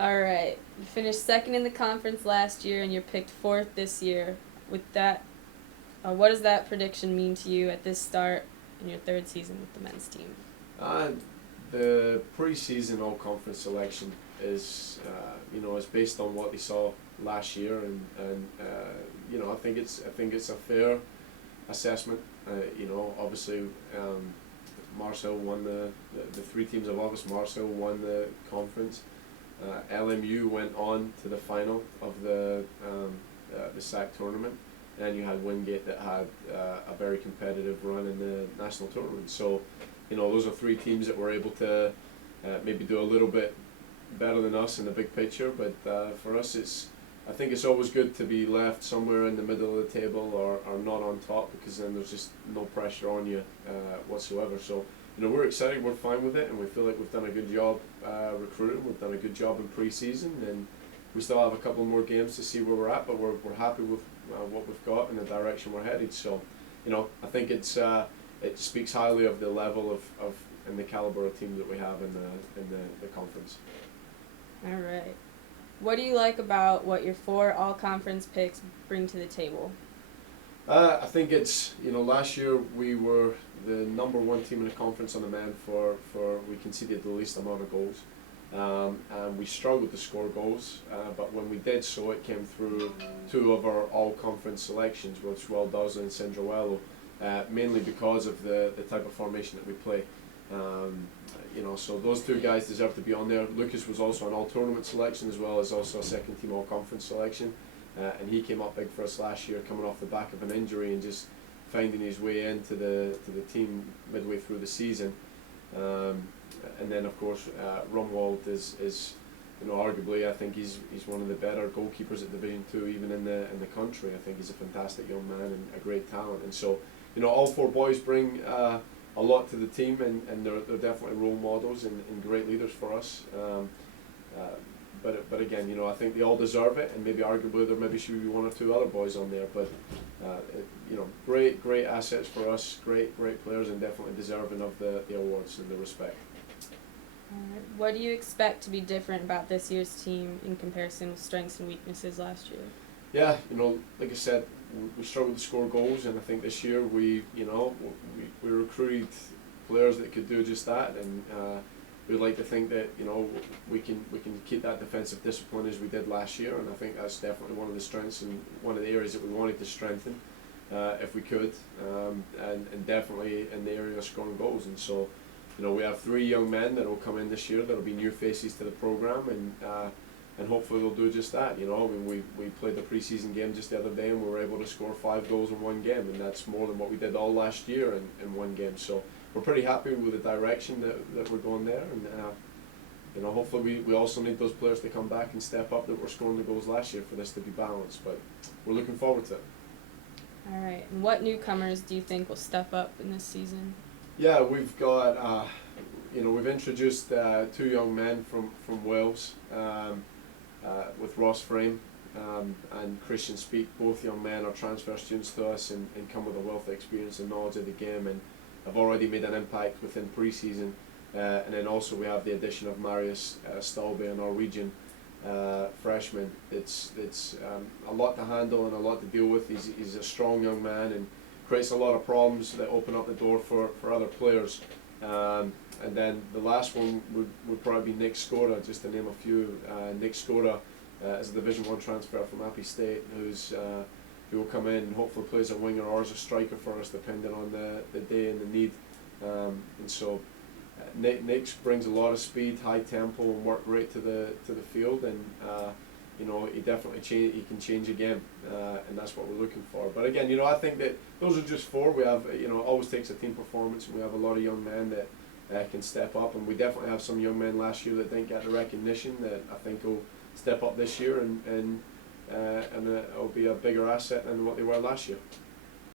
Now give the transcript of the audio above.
All right. You finished second in the conference last year, and you're picked fourth this year. With that, what does that prediction mean to you at this start in your third season with the men's team? Uh, the pre-season all-conference selection is based on what they saw last year, and I think it's a fair assessment. Obviously, Marshall won the three teams of August. Marshall won the conference. LMU went on to the final of the SAC tournament, and you had Wingate that had a very competitive run in the national tournament. So, those are three teams that were able to maybe do a little bit better than us in the big picture. But for us, I think it's always good to be left somewhere in the middle of the table or not on top, because then there's just no pressure on you whatsoever. So, we're excited, we're fine with it, and we feel like we've done a good job recruiting. We've done a good job in pre-season, and we still have a couple more games to see where we're at, but we're happy with what we've got and the direction we're headed. So, I think it speaks highly of the level of and the caliber of team that we have in the conference. All right. What do you like about what your four all-conference picks bring to the table? I think it's, last year we were the number one team in the conference on the men we conceded the least amount of goals. And we struggled to score goals, but when we did so, it came through two of our all-conference selections, with Sweldoza and Sindrawello, mainly because of the type of formation that we play. So those two guys deserve to be on there. Lucas was also an all-tournament selection, as well as also a second-team all-conference selection, and he came up big for us last year, coming off the back of an injury and just finding his way into the team midway through the season. And then, of course, Rumwald is arguably, I think he's one of the better goalkeepers at Division 2, even in the country. I think he's a fantastic young man and a great talent. And so, all four boys bring a lot to the team, and they're definitely role models and great leaders for us. But again, I think they all deserve it, and maybe arguably there should be one or two other boys on there. But great assets for us, great players, and definitely deserving of the awards and the respect. What do you expect to be different about this year's team in comparison with strengths and weaknesses last year? Yeah, like I said, we struggled to score goals, and I think this year we recruited players that could do just that, and we'd like to think that we can keep that defensive discipline as we did last year, and I think that's definitely one of the strengths and one of the areas that we wanted to strengthen if we could, and definitely in the area of scoring goals. And so, we have three young men that will come in this year that will be new faces to the program, and hopefully they'll do just that. We played the preseason game just the other day, and we were able to score 5 goals in one game, and that's more than what we did all last year in one game. So we're pretty happy with the direction that we're going there, and hopefully we also need those players to come back and step up that were scoring the goals last year for this to be balanced. But we're looking forward to it. All right. And what newcomers do you think will step up in this season? Yeah, we've got we've introduced 2 young men from Wales, with Ross Frame and Christian Speak. Both young men are transfer students to us and come with a wealth of experience and knowledge of the game, and have already made an impact within pre-season. And then also we have the addition of Marius Stalby, a Norwegian freshman. It's a lot to handle and a lot to deal with. He's a strong young man and creates a lot of problems that open up the door for other players. And then the last one would probably be Nick Skora, just to name a few. Nick Skora is a Division 1 transfer from Appy State, who will come in and hopefully plays a winger or as a striker for us, depending on the day and the need. And so Nick brings a lot of speed, high tempo, and work rate to the field, and he definitely he can change a game, and that's what we're looking for. But again, I think that those are just 4. We have, it always takes a team performance, and we have a lot of young men that can step up, and we definitely have some young men last year that didn't get the recognition that I think will step up this year, and it'll be a bigger asset than what they were last year.